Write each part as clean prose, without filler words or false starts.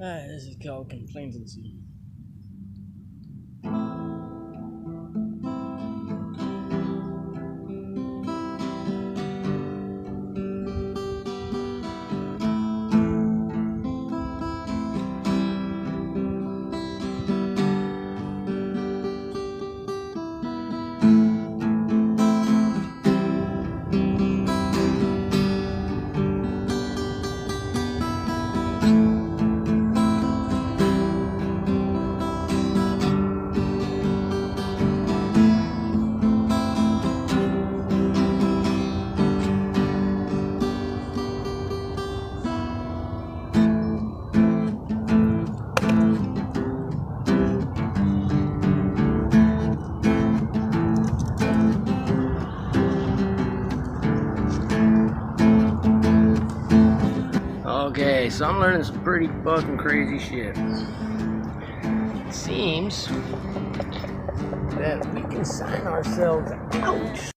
Alright, this is called complacency. Okay, so I'm learning some pretty fucking crazy shit. It seems that we can sign ourselves out.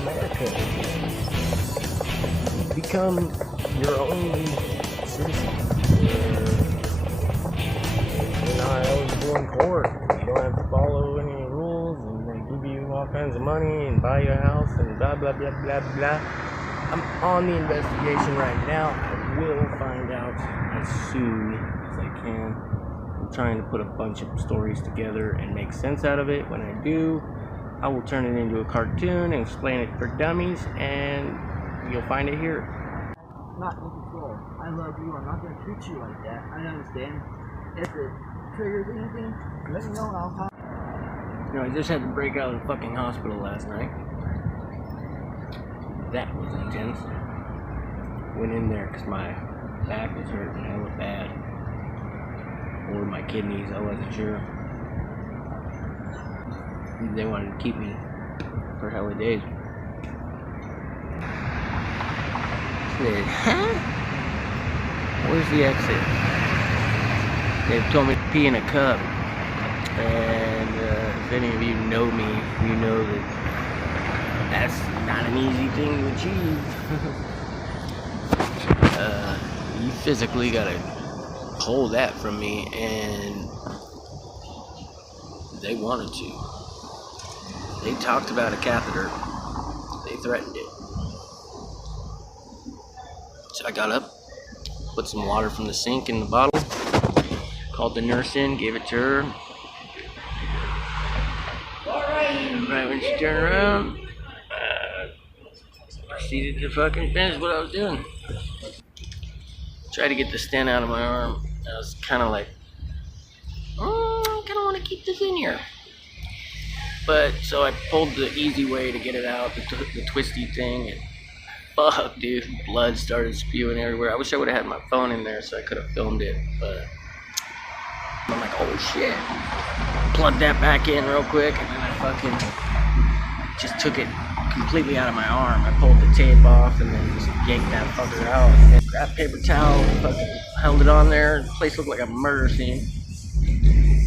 America. Become your own citizen. You're not eligible in court. You don't have to follow any rules, and they give you all kinds of money and buy you a house and blah blah blah blah blah. I'm on the investigation right now. I will find out as soon as I can. I'm trying to put a bunch of stories together and make sense out of it. When I do, I will turn it into a cartoon and explain it for dummies, and you'll find it here. Not in control. I love you. I'm not going to treat you like that. I understand. If it triggers anything, let me know and I'll talk. You know, I just had to break out of the fucking hospital last night. That was intense. Went in there because my back was hurting hella bad. Or my kidneys, I wasn't sure. They wanted to keep me for hella days. Said, huh? Where's the exit? They told me to pee in a cup. And if any of you know me, you know that that's not an easy thing to achieve. You physically gotta hold that from me, and they wanted to. They talked about a catheter. They threatened it. So I got up, put some water from the sink in the bottle, called the nurse in, gave it to her. Right when she turned around, proceeded to fucking finish what I was doing. Tried to get the stent out of my arm. I was kind of like, I kind of want to keep this in here. But so I pulled the easy way to get it out, the twisty thing, and fuck, dude, blood started spewing everywhere. I wish I would have had my phone in there so I could have filmed it, but I'm like, oh shit. Plugged that back in real quick, and then I fucking just took it completely out of my arm. I pulled the tape off and then just yanked that fucker out. And grabbed a paper towel and fucking held it on there. The place looked like a murder scene.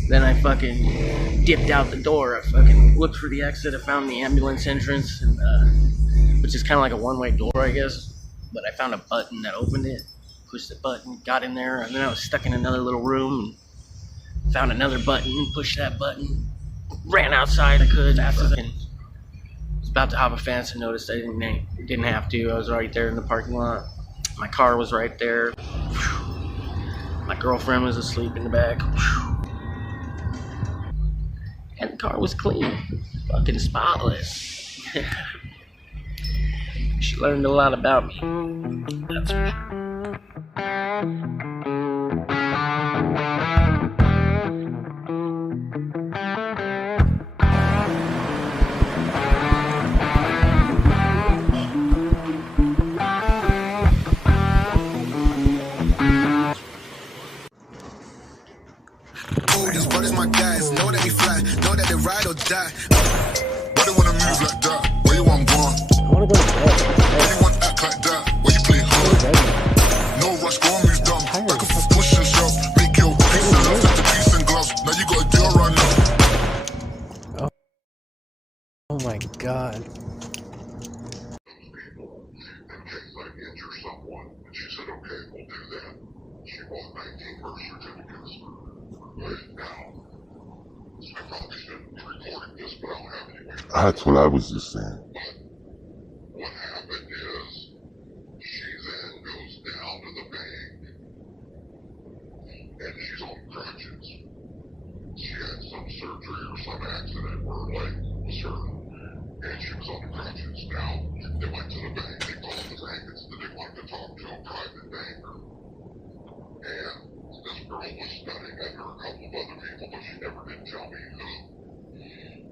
Then I fucking dipped out the door. I fucking looked for the exit. I found the ambulance entrance, and, which is kind of like a one-way door, I guess. But I found a button that opened it. Pushed the button, got in there, and then I was stuck in another little room. Found another button, pushed that button, ran outside. I could after that. Was about to hop a fence and noticed I didn't have to. I was right there in the parking lot. My car was right there. My girlfriend was asleep in the back. And the car was clean, fucking spotless. She learned a lot about me. That's right. These brothers my guys, know that they fly, know that they ride or die. Why they wanna move like that? Where you want gone? I wanna go to bed. Why you want act like that? Where you play hard? No rush, go on, move dumb. Back and forth, push and shove. Make your peace and love, take the peace and gloves. Now you gotta do it right now. my god. in case I injure someone. And she said, okay, we'll do that. She bought 19 birth certificates. Right now, I probably shouldn't be recording this, but I don't have any way. That's what I was just saying. But what happened is, she then goes down to the bank, and she's on crutches. She had some surgery or some accident where her leg was hurt, and she was on crutches. Now, they went to the bank, they called the bank, and said they wanted to talk to a private banker. And this girl was studying under a couple of other people, but she never did tell me who.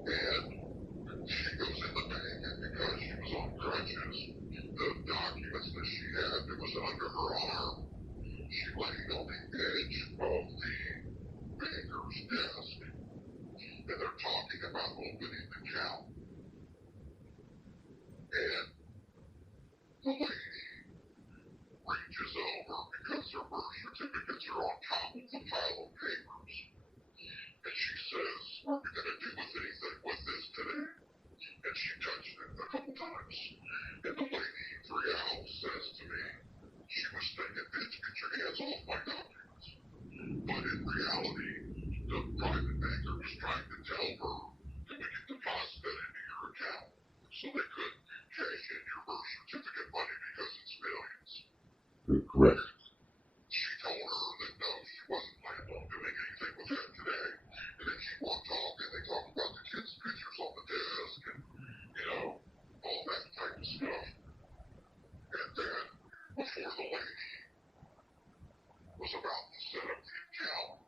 And she goes in the bank, and because she was on crutches, the documents that she had that was under her arm, she laid on the edge of the banker's desk. And they're talking about opening the account. And the lady reaches over because her birth certificates are on top of the pile of papers. And she says, are we going to do anything with this today? And she touched it a couple times. And the lady, Brielle, says to me, she was thinking, bitch, get your hands off my documents. But in reality, the private banker was trying to tell her that we could deposit that into your account. So they could cash in your birth certificate money because it's millions. Correct. She told her that no, she wasn't planning on doing anything with that today. And they keep on talking. They talk about the kids' pictures on the desk and, all that type of stuff. And then, before the lady was about to set up the account,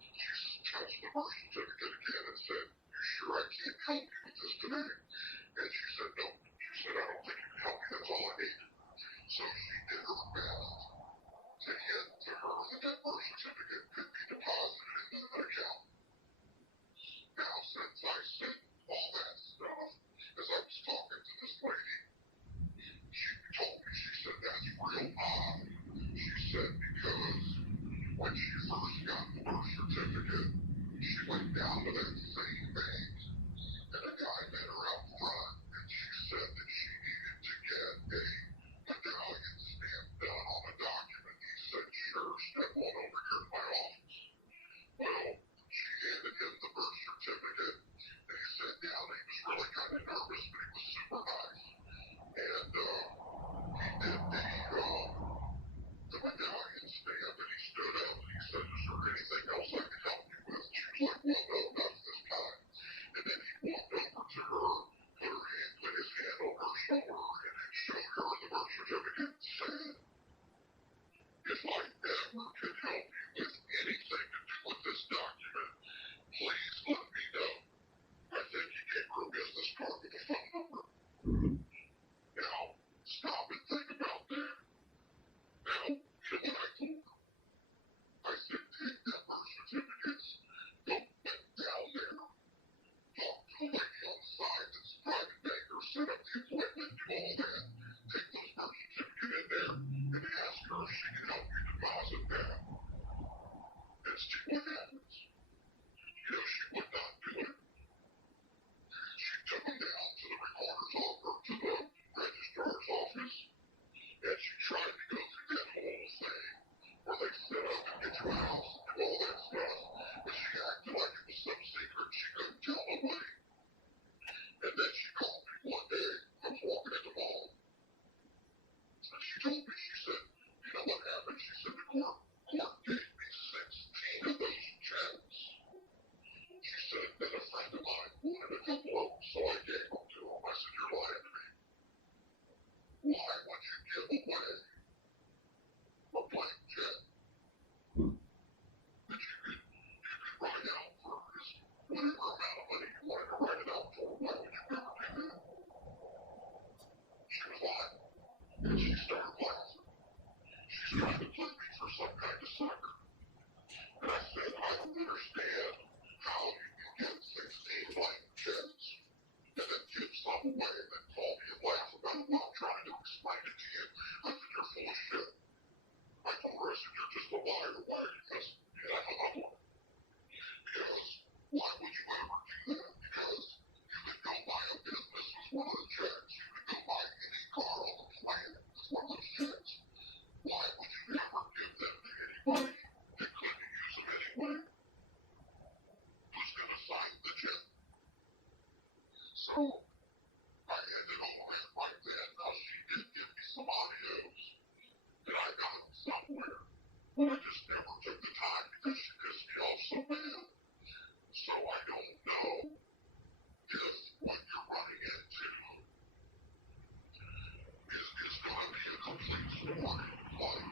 she touched the birth certificate again and said, you sure I can't help you with this today? And she said, no. She said, I don't think you can help me. That's all I need. So she did her best to hint to her that that birth certificate could be deposited into that account. Now, since I said all that stuff, as I was talking to this lady, she told me, she said, that's real odd. She said, because when she first got the birth certificate, she went down to that same bank, and a guy met her out front, and she said that she needed to get a medallion stamp done on a document. He said, sure, step on over here to my office. Well, she handed him the birth certificate, and he sat down, and he was really kind of nervous, but he was super nice. And he did the medallion stamp, and he stood up, and he said, is there anything else I can help you with? She was like, well, no, not at this time. And then he walked over to her, put his hand over her shoulder, and showed her the birth certificate and said, if I ever can help you with anything to do with this document, please let me know. I think he gave her a business card with a phone number. Now, stop and think about that. Now, you know what I told her? I said, take that birth certificates, go back down there, talk to a lady on the side that's a private banker, set up the appointment, do all that, take those birth certificate in there, and ask her if she can help you deposit that. And see what happens. She would not do it. She took him down to the recorder's office, to the registrar's office, and she tried to go through that whole thing where they set up and get you a house and do all that stuff, but she acted like it was some secret she couldn't tell nobody. And then she called me one day. I was walking in the mall, and she told me, she said, you know what happened? She said, the court gave me 16 of those checks. She said that a friend of mine wanted a couple of them, so I gave them to him. I said, you're lying to me. Why would you give away a blank check that you could write out for whatever amount of money you wanted to write it out for? Why would you ever do that? She was lying, and she started laughing. She's trying to play me for some kind of sucker. And I said, I don't understand how you can get 16 blank checks and then give some away and then call me and laugh about it while I'm trying to explain it to you. I said, you're I ended all that right then. Now she did give me some audios that I got somewhere. But I just never took the time because she pissed me off so bad. So I don't know if what you're running into is going to be a complete story. Like,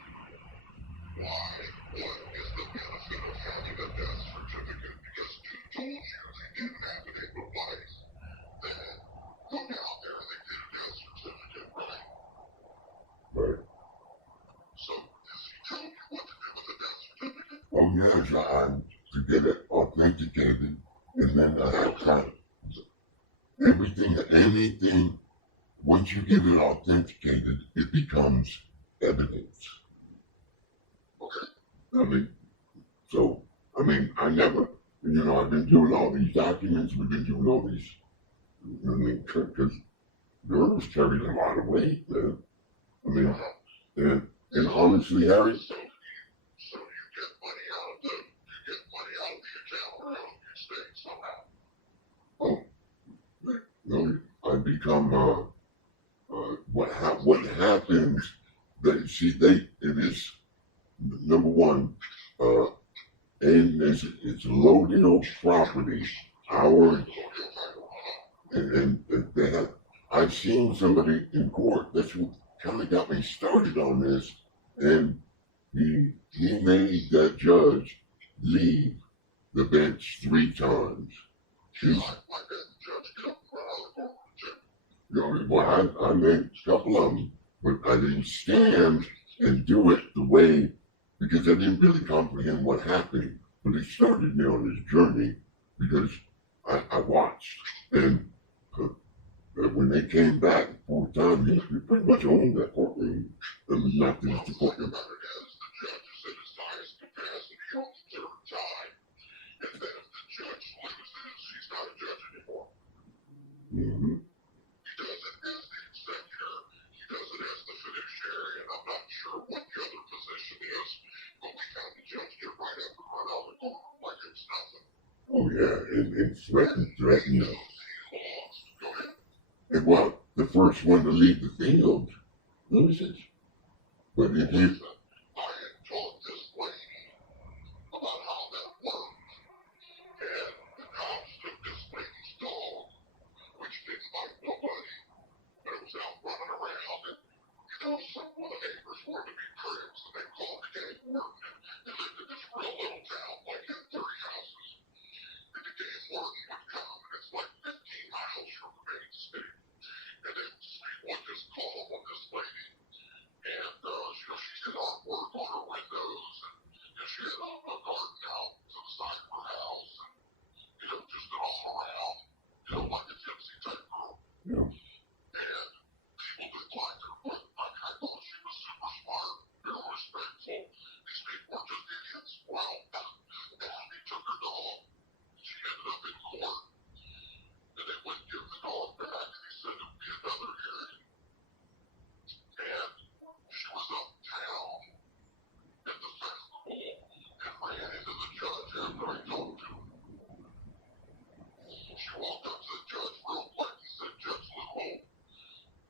why? What is the benefit of having a death certificate? Because who told you they didn't have it in the place? Then look out there, they did a death certificate, right? Right. So does he tell you what to do with the death certificate? Oh yes, to get it authenticated, and then I have time. Anything, once you get it authenticated, it becomes evidence. Okay. I never, I've been doing all these documents, we've been doing all these, because girls carry a lot of weight, man. And honestly, Harry, So you get money out of the account or out of your state somehow. I become, what happens, it is, number one, and it's Lodale property, and they have, I've seen somebody in court, that's what kind of got me started on this, and he made that judge leave the bench 3 times. I made a couple of them, but I didn't stand and do it the way, because I didn't really comprehend what happened. But it started me on this journey because I watched, and when they came back 4 times, he pretty much owned that courtroom. Not this the courtroom. Mm-hmm. He does it as the executor, he does it as the fiduciary, and I'm not sure what the other position is, but we found the judge get right up and run out the door like it's nothing. Oh yeah, and threatened. He lost. Go ahead. And well, the first one to leave the field loses. But it is. I had taught this lady about how that worked, and the cops took this lady's dog, which didn't bite nobody, but it was out running around, and some of the neighbors were to be cribs, and they called the game warden, and lived in this real little town, like in 30 houses, and the game warden would come, and it's like 15 miles from the main city, and then would just call on this lady, and she did artwork on her windows, and she had a garden out to the side of her house, and just all around, like a gypsy type girl. Yeah. And people didn't like her, but I thought she was super smart, very respectful. These people were just idiots. Well, he took her dog. She ended up in court, and they wouldn't give the dog back, and he said it would be another hearing. And she was uptown at the festival and ran into the judge after I talked to her. She walked up to the judge real quick and said, "Judge Limo."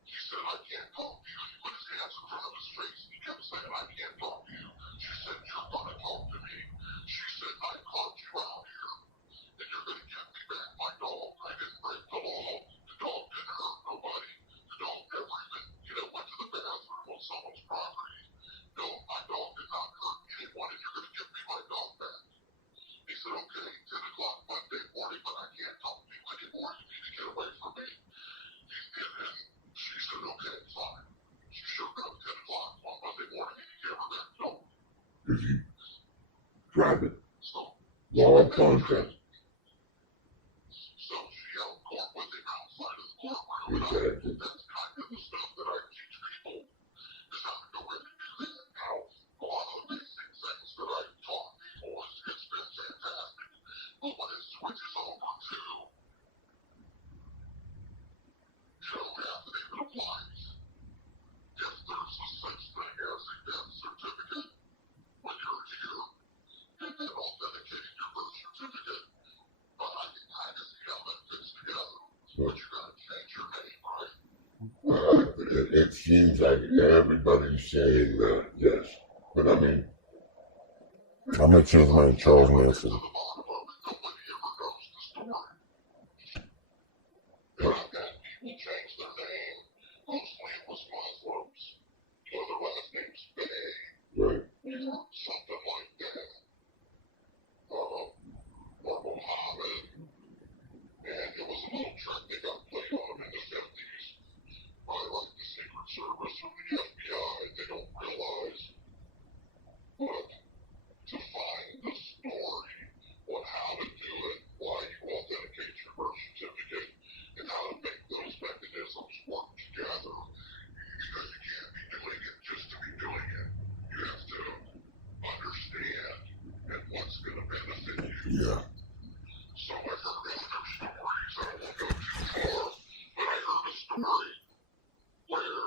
He said, "I can't talk to you." He put his hands in front of his face and he kept saying, "I can't talk to you." She said, "You're gonna talk to me." She said, "I caught you out here and you're gonna give me back my dog. I didn't break the law. The dog didn't hurt nobody. The dog never even, went to the bathroom on someone's property. No, my dog did not hurt anyone and you're gonna give me my dog back." He said, "Okay, 10 o'clock Monday morning, but I can't talk to you anymore. You need to get away from me." And she said, "Okay, fine." She showed up 10 o'clock on Monday morning and he gave her that dog. Because you drive it. So, Law of contract. so she held court with him outside of the courtroom. Exactly. That's kind of the stuff that I teach people, is how to go in and do that. Now, a lot of the basic things that I taught people, it's been fantastic. But when it switches over to, affidavit applies, if there's a such thing as a death certificate, when you're here, and then authenticating your birth certificate, but I can kind of see how that fits together. But you gotta it seems like everybody's saying that, yes. But I mean, I'm gonna change my name to Charles Manson. People changed their name. Mostly it was Muslims. So their last name's Bay. Right. Something like that. Or Mohammed. And it was a little trick they got played on in the 50s by like the Secret Service or the FBI. They don't realize. But to find the story on how to do it, why you authenticate your birth certificate, and how to make those mechanisms work together. Because you can't be doing it just to be doing it. You have to understand and what's going to benefit you. Yeah. So I've heard other stories, I won't go too far, but I heard a story where,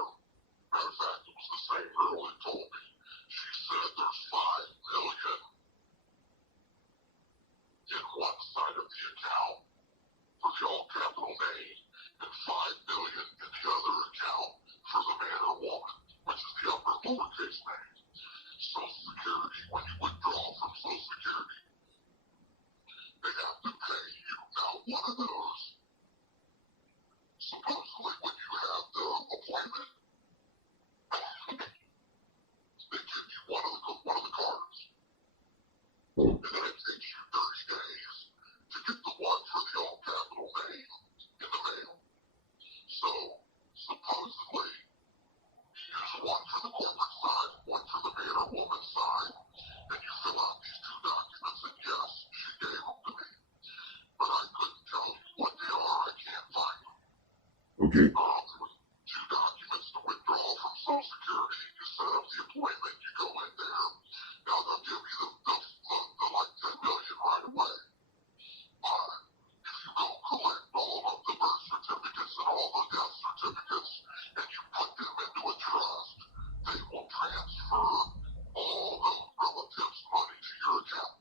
matter of fact, it was the same girl that told me. She said there's 5 million in one side of the account for the all capital name and 5 million in the other account for the man or woman, which is the upper lowercase name. Social Security, when you withdraw from Social Security, they have to pay you. Now, one of those, supposedly when you have the appointment, they give you one of the cards. Oh. And then it takes you 30 days to get the one for the all capital name in the mail. So, supposedly, you use one for the corporate side, one for the man or woman side, and you fill out these 2 documents, and yes, she gave them to me. But I couldn't tell you what they are, I can't find them. Okay. 2 documents to withdraw from Social Security, you set up the appointment, you go in there. Now they'll give you the like 10 million right away. But if you go collect all of the birth certificates and all the death certificates, and you put them into a trust, they will transfer all the relatives' money to your account.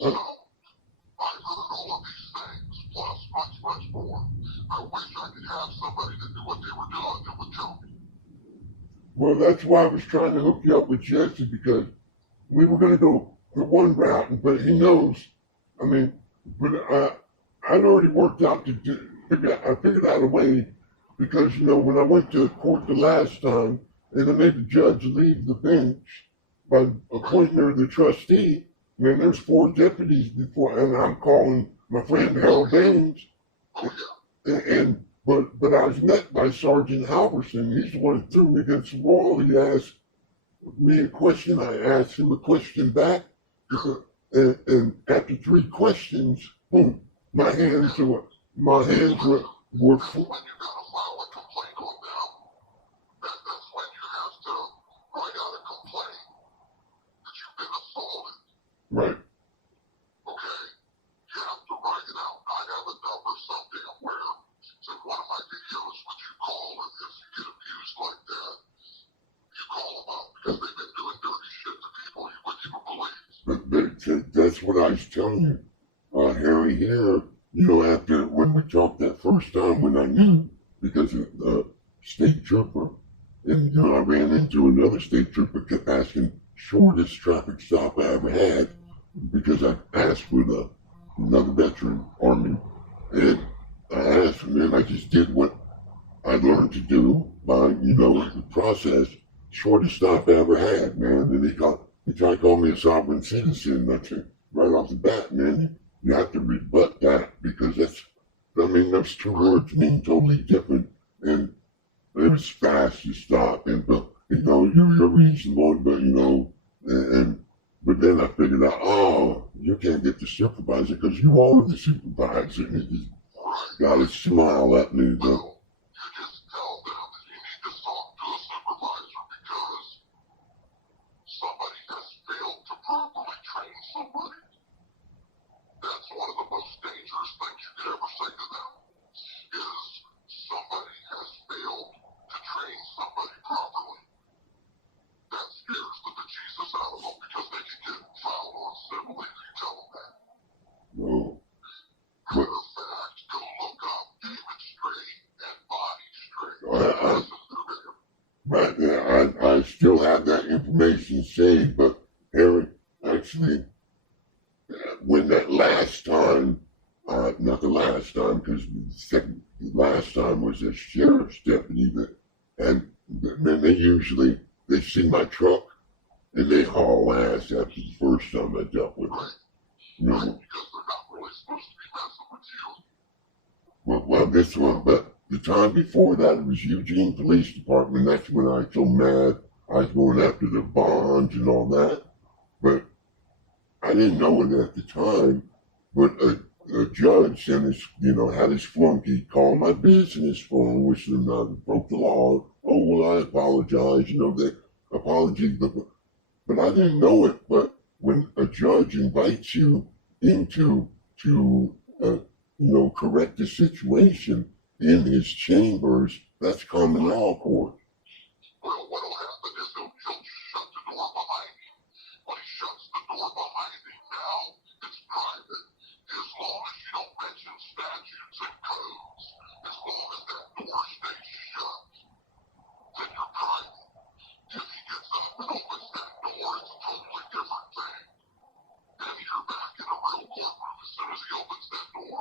So, I've heard all of these things, plus much, much more. I wish I could have somebody that knew what they were doing that would tell me. Well, that's why I was trying to hook you up with Jesse, because we were going to go the one route, but he knows. I mean, but I'd already worked out I figured out a way, because, you know, when I went to court the last time, and I made the judge leave the bench by appointing her the trustee, man, there's 4 deputies before, and I'm calling my friend Harold Baines. But I was met by Sergeant Halverson. He's the one that threw me against the wall. He asked me a question. I asked him a question back. And after 3 questions, boom, my hands were When you gotta file a complaint on them, that's when you have to write out a complaint that you've been assaulted. right. Okay? You have to write it out. I have a number something where it's in one of my videos, when you call and if you get abused like that, you call them up because they've been doing dirty shit to people you wouldn't even believe. But that's what I was telling you. Harry here, you know, after when we talked that first time, when I knew, because of the state trooper, and you know, I ran into another state trooper, kept asking shortest traffic stop I ever had, because I asked for another veteran army, and I asked him, and I just did what I learned to do by, you know, the process. Shortest stop I ever had, man. And he tried to call me a sovereign citizen. That's it, right off the bat, man. You have to rebut that, because those 2 words mean totally different. And it was fast to stop, and but you know, you're reasonable, but you know, but then I figured out, oh, you can't get the supervisor because you are the supervisor. And he just got a smile at me. But, Well, you just tell them that you need to talk to a supervisor because somebody has failed to properly train somebody. That's one of the most dangerous things you could ever say to them, is somebody has failed to train somebody properly. That scares the bejesus out of them because they can get filed on civilly if you tell them that. no. Matter of fact, go look up David Stray and body information saved, but Harry, actually, when that last time, not the last time, because the last time was a sheriff's deputy, and then they see my truck and they haul ass after the first time I dealt with it. You know, Because they're not really supposed to be messing with you. well, this one, but the time before that, it was Eugene Police Department. That's when I was so mad. I was going after the bonds and all that, but I didn't know it at the time. But a judge sent his, had his flunky call my business phone, which I broke the law. Oh, well, I apologize. The apology, but I didn't know it. But when a judge invites you into to correct the situation in his chambers, that's common law court. Well, what'll happen is he'll shut the door behind him. When he shuts the door behind him now, it's private. As long as you don't mention statutes and codes, as long as that door stays shut, then you're private. If he gets up and opens that door, it's a totally different thing. Then you're back in a real courtroom as soon as he opens that door.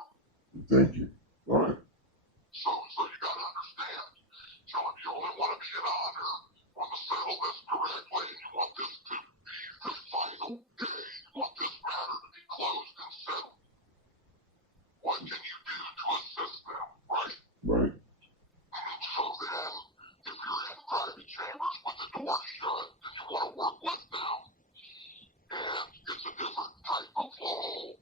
Thank you. All right. So you gotta understand. So if you only want to be an honor, want to settle this correctly, and you want this to be the final day, you want this matter to be closed and settled, what can you do to assist them, right? Right. So then, if you're in private chambers with the door shut, and you want to work with them, and it's a different type of law,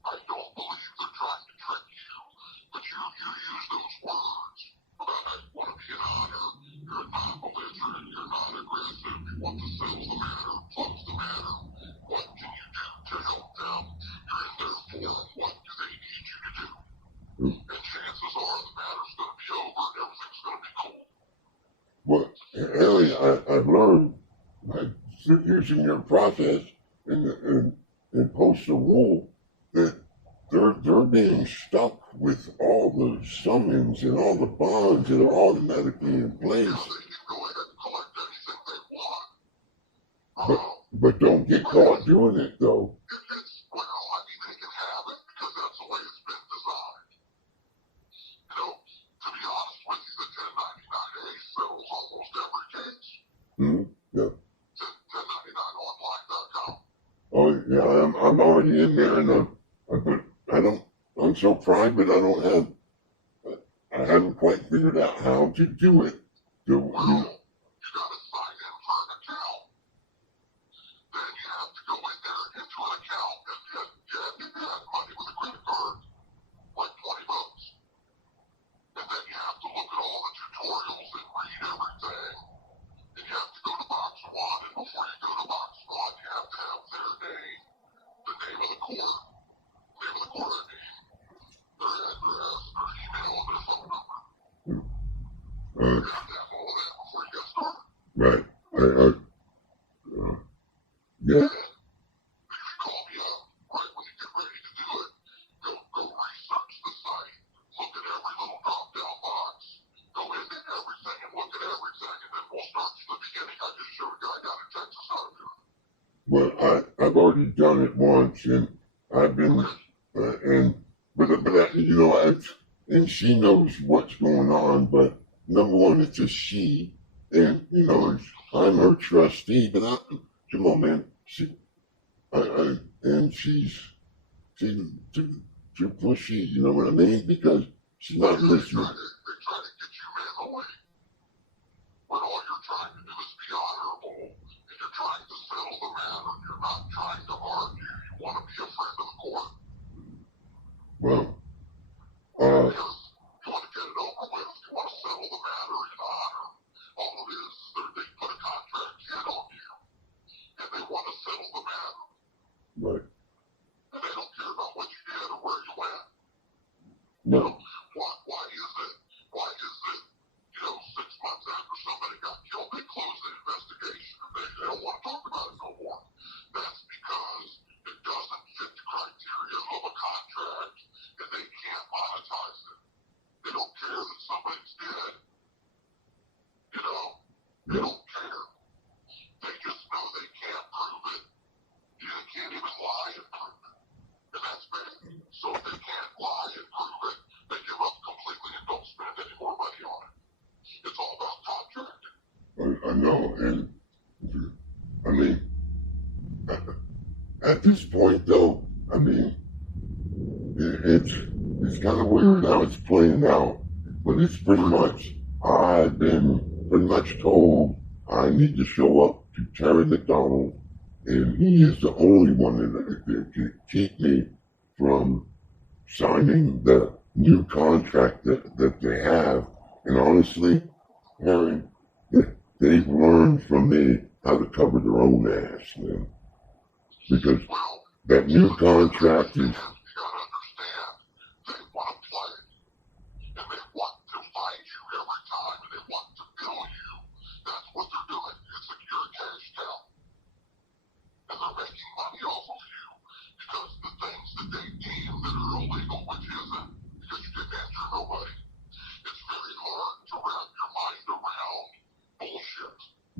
I don't believe they're trying to trick you, but you use those words. I want to be an honor. You're not belligerent. You're not aggressive. You want to settle the matter, close the matter. What can you do to help them? You're in their forum. What do they need you to do? And chances are the matter's going to be over and everything's going to be cool. Well, Harry, I've learned by using your process in postal rule that they're being stuck with all the summons and all the bonds that are automatically in place. Yeah, they can go ahead and collect anything they want. But don't get caught doing it, though. Well, I mean, they can have it because that's the way it's been designed. To be honest with you, the 1099A settles almost every case. Yeah. 1099online.com. Oh, yeah, I'm already in there, but I'm so private, I haven't quite figured out how to do it. Well, you gotta sign in for an account. Then you have to go in there into an account and you have to add money with a credit card, like $20. And then you have to look at all the tutorials and read everything. And you have to go to box 1, and before you go to box 1, you have to have their name, the name of the court, their address, their email, and their phone number. You have to have all of that before you get started. Right. Yeah. You can call me up right when you get ready to do it. Go research the site, look at every little drop-down box, go into everything and look at everything, and then we'll start from the beginning. I just showed a guy down in Texas how to do it. Well, I've already done it once, and I've been, and she knows what's going on, but number one, it's a she, and, I'm her trustee, but come on, man, and she's too pushy, you know what I mean? Because she's not listening. They try to get you mentally. When all you're trying to do is be honorable, and you're trying to settle the matter, you're not trying to argue, you want to be a friend of the court. Well, Because you want to get it over with, you want to settle the matter in honor. All it is they put a contract in on you, and they want to settle the matter. right. And they don't care about what you did or where you went. No. Why is it, 6 months after somebody got killed, they close the investigation and they don't want to talk about it no more? That's because it doesn't fit the criteria of a contract and they can't monetize it. They don't care that somebody's dead. They don't care. They just know, and I mean, at this point, though, I mean, it's kind of weird how it's playing out, but it's pretty much I've been pretty much told I need to show up to Terry McDonald, and he is the only one that can keep me from signing the new contract that they have. And honestly, Harry, they've learned from me how to cover their own ass, man. Because that new contract is.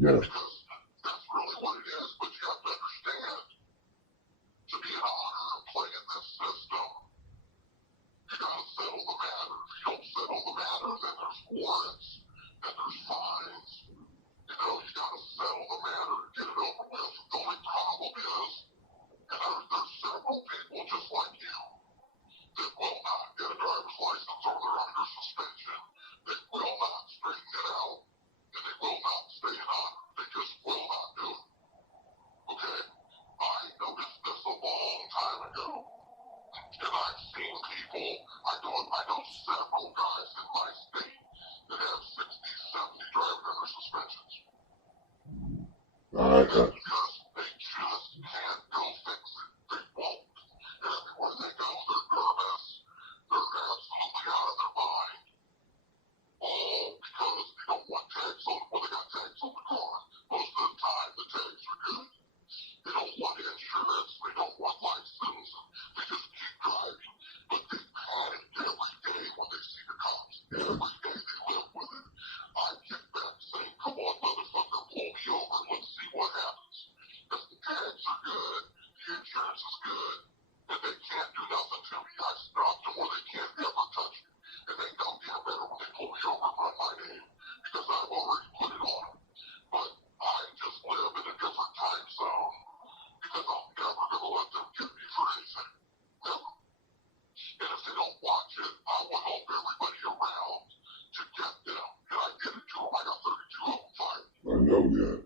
Yeah. Because that's really what it is, but you have to understand, to be an honor and play in this system, you gotta settle the matters. You don't settle the matters, then there's warrants, and there's fines. You know, you gotta settle the matter and get it over with. The only problem is, and there's several people just like you that will not get a driver's license or they're under suspension. They will not straighten it out, and they will not stay in honor. They just will not do it. Okay? I noticed this a long time ago. And I've seen people, I know several guys in my state that have 60, 70 driver under suspensions. They just can't go fix it. They won't. And everywhere they go, they're nervous. They're absolutely out of their mind. All because they don't want tags on, well, they got tags on the car. Most of the time, the tags are good. They don't want insurance. They don't want license. They just keep driving. But they panic every day when they see the cops. Every day they live with it. I get back saying, come on, motherfucker, pull me over and let's see what happens. Because the tags are good. The insurance is good. And they can't do nothing to me. I stopped them where they can't ever touch me. And they know damn better when they pull me over and run my name. Because I've already put it on them. But I just live in a different time zone. Because I'm never going to let them get me for anything. Never. And if they don't watch it, I will help everybody around to get them. And I did it to them. I got 32 of them fired. I know that.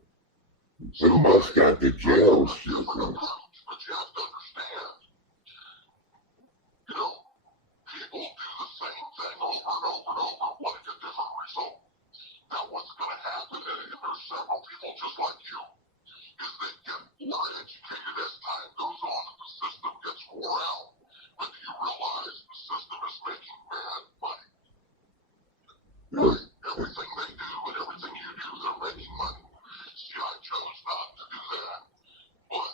But must got the jail shit. But you have to understand, you know, people do the same thing over and over and over, wanting a different result. Now what's going to happen, and there's several people just like you, is they get more educated as time goes on and the system gets wore out. But do you realize the system is making mad money? Right? Everything they do and everything you do, they're making money. See, I chose not to do that. But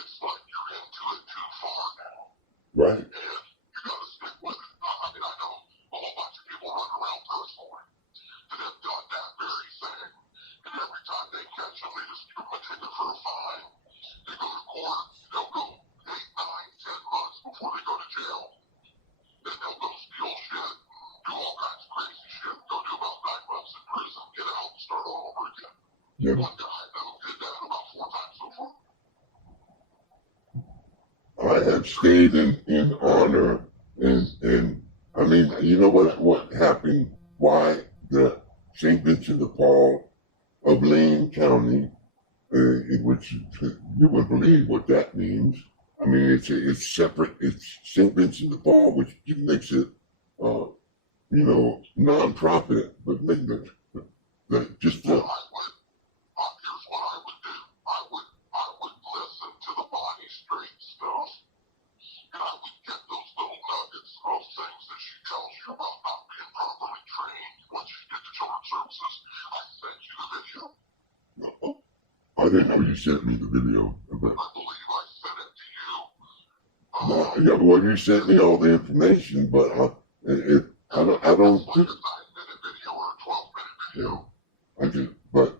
it's like you're into it too far now. Right. And you gotta stick with it. I mean, I know a whole bunch of people run around personally that have done that very thing. And every time they catch them, they just give them a ticket for a fine. They go to court, they'll go 8, 9, 10 months before they go to jail. Then they'll go steal shit, do all kinds of crazy shit, go do about 9 months in prison, get out and start all over again. Yeah. One guy I know did that about 4 times so far. I have stayed in honor, and I mean, you know what happened? Why the St. Vincent de Paul of Lane County, which you would believe what that means. I mean, it's separate. It's St. Vincent de Paul, which makes it, non-profit, but make just the. Here's what I would do. I would listen to the body straight stuff, and I would get those little nuggets of things that she tells you about not being properly trained once you get to children's services. I sent you the video. I didn't know you sent me the video. But, I believe I sent it to you. yeah, well, you sent me all the information, but I don't. Like a 9-minute video or a 12-minute video. I just, but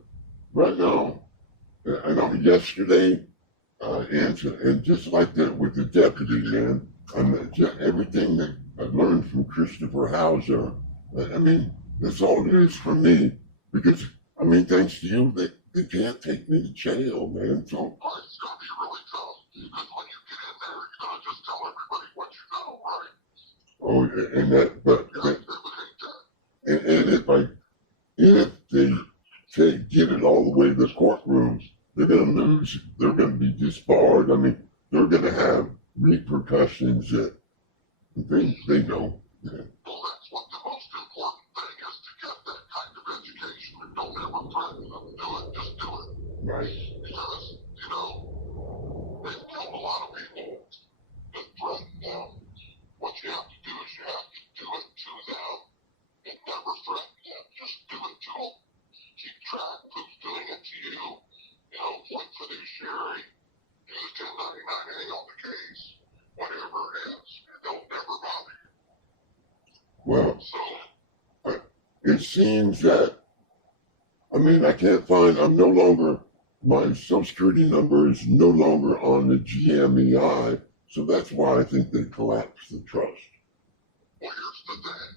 right now, I know yesterday, and just like that with the deputy, man, everything that I learned from Christopher Hauser, I mean, that's all it is for me, because I mean, thanks to you, they can't take me to jail, man. So, But it's gonna be really tough because when you get in there, you're gonna just tell everybody what you know, right? oh, and that, but, Yeah, they would hate that. and if they get it all the way to the courtroom, they're gonna lose. They're gonna be disbarred. I mean, they're gonna have repercussions that they know. Yeah. Well, that's what the most important thing is, to get that kind of education, and don't ever threaten them. Do it, just do it. Right. Because, you know, they've killed a lot of people that threaten them. What you have to do is you have to do it to them and never threaten them. Just do it to them. Keep track of who's doing it to you. You know, point fiduciary. Use 1099A on the case. Whatever it is. And they'll never bother you. Well, So, it seems that I mean I can't find. I'm no longer. My social security number is no longer on the GMEI, so that's why I think they collapsed the trust. well, here's the thing.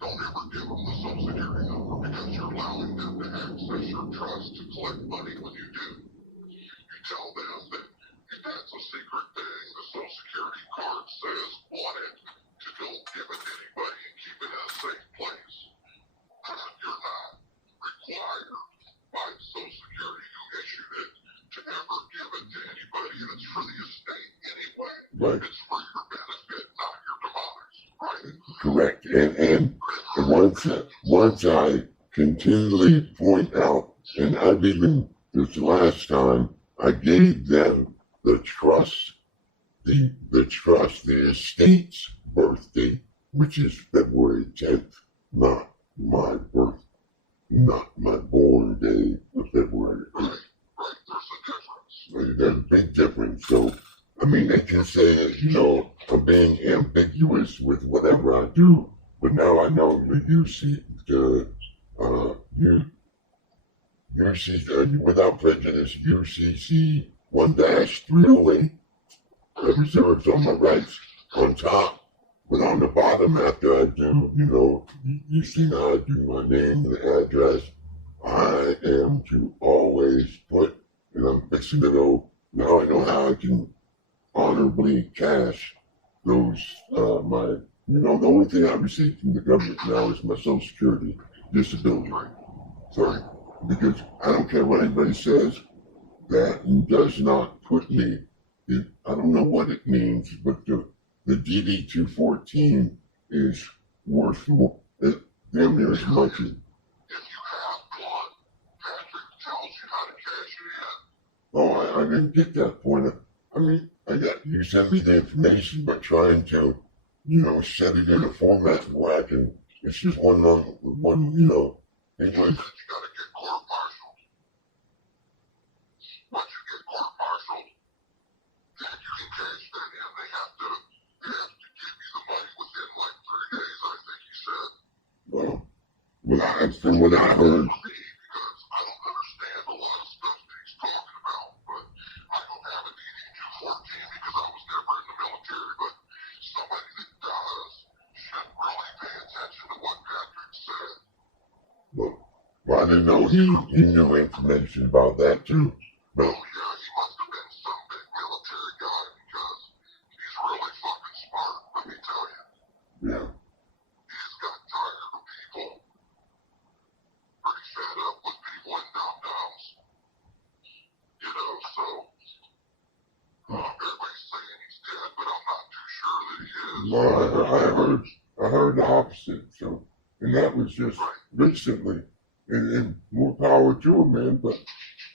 Don't ever give them the social security number because you're allowing them to access your trust to collect money when you do. You tell them that if that's a secret thing, the social security card says on it to don't give it to anybody and keep it in a safe place. And you're not required by the social security who issued it to ever give it to anybody, and it's for the estate anyway. Right. It's for your benefit, not your demise. Right? Correct. And once I continually point out, and I've even this last time I gave them the trust, the estate's birthday, which is February 10th, not my birth, not my born day of February 8th. Right, there's a difference. There's a big difference. So, I mean, they can say, I'm being ambiguous with whatever I do, but now I know the without prejudice, UCC 1-308 reserves all my rights on top. But on the bottom, after I do, you see how I do my name and the address, I am to always put, and I'm fixing to know, now I know how I can honorably cash those, the only thing I receive from the government now is my Social Security disability. So, because I don't care what anybody says, that does not put me, I don't know what it means, but the DD-214 is worth more, damn near as much as. If you have one, Patrick tells you how to cash it in. Oh, I didn't get that point. I mean, you sent me the information, but trying to, set it in a format where I can, it's just one, it was. You gotta get court-martialed. Once you get court-martialed, then you can cash that in. They have to give you the money within like 3 days, I think you said. Well, from what I heard, Because I don't understand a lot of stuff that he's talking about, but I don't have an DD-214 because I was never in the military, but somebody that does should really pay attention to what Patrick said. well, I didn't know he knew information about that too. Oh yeah, he must have been some big military guy because he's really fucking smart, let me tell you. Yeah. He's got tired of people, pretty fed up with people in dum-dums. So, everybody's saying he's dead, but I'm not too sure that he is. Well, I heard the opposite. So, and that was just recently, and more power to him, man. But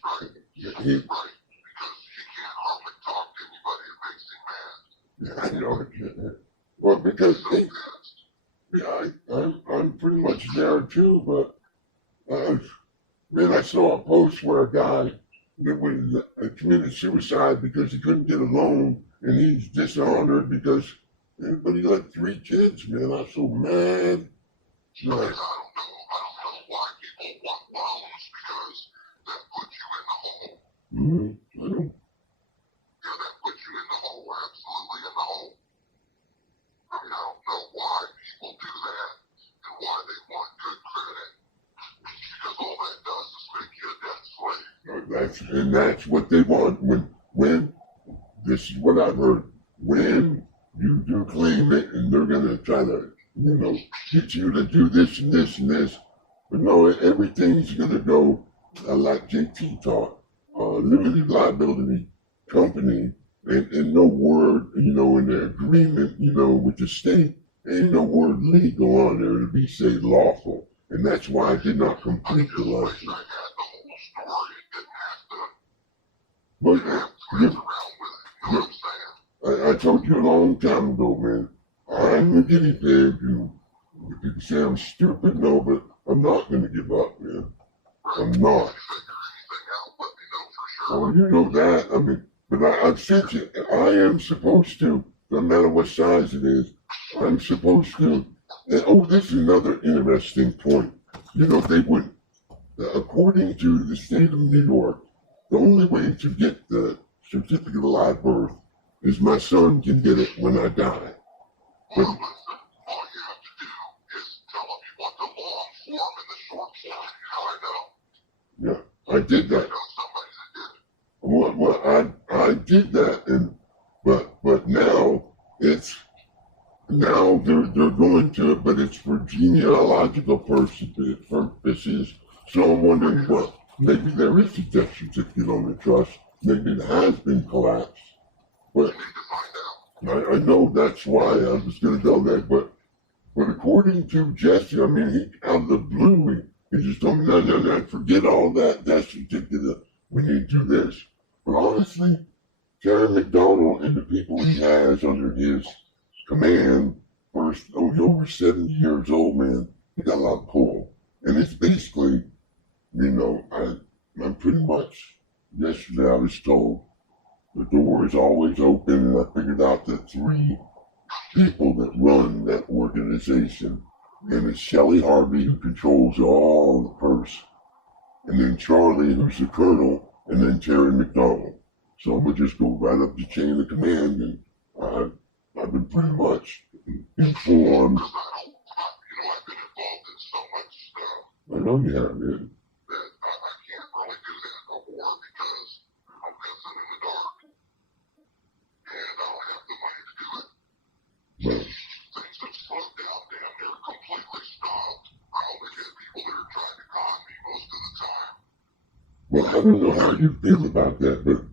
Right, he, because he can't hardly talk to anybody that makes him mad. I know it can't. Well, because So pissed. I'm pretty much there too. But man, I saw a post where a guy that was committed suicide because he couldn't get a loan, and he's dishonored because. But he had 3 kids, man. I'm so mad. I don't know why people want loans because that puts you in the hole. Mm-hmm. Yeah, that puts you in the hole, absolutely in the hole. I mean, I don't know why people do that and why they want good credit. Because all that does that's what they want. When this is what I've heard. When you do claim it, and they're gonna try to, get you to do this and this and this, but no, everything's gonna go like JT taught, limited liability company, and no word, in the agreement, with the state, ain't no word legal on there to be say lawful, and that's why I did not complete the license. But I told you a long time ago, man. I'm the guinea pig. You can say I'm stupid, no, but I'm not gonna give up, man. I'm not. Oh, you know that. I mean, but I've said to you, I am supposed to, no matter what size it is, I'm supposed to. And, this is another interesting point. They would, according to the state of New York, the only way to get the certificate of live birth is my son can get it when I die. But, all you have to do is tell them you want the long form and the short form. I know. yeah, I did I that. know somebody that did. Well, I did that, but now they're going to it, but it's for genealogical purposes. So I'm wondering, well, maybe there is a death certificate on the trust. Maybe it has been collapsed. But I know that's why I was going to go there. But according to Jesse, I mean, he out of the blue, he just told me, no, forget all that death certificate. We need to do this. But honestly, Jerry McDonald and the people he has under his command, he's over 70 years old, man. He got a lot of pull. And it's basically, I'm pretty much, yesterday I was told, the door is always open, and I figured out the 3 people that run that organization. And it's Shelley Harvey, who controls all the purse, and then Charlie, who's the colonel, and then Terry McDonald. So I'm going to just go right up the chain of command, and I've been pretty much informed. I've been involved in so much stuff I know you have, man. that I can't really do that no more because I'm messing in the dark. And I don't have the money to do it. Well, Things have slowed down, damn near completely stopped. I only get people that are trying to con me most of the time. I don't know how you feel about that, but,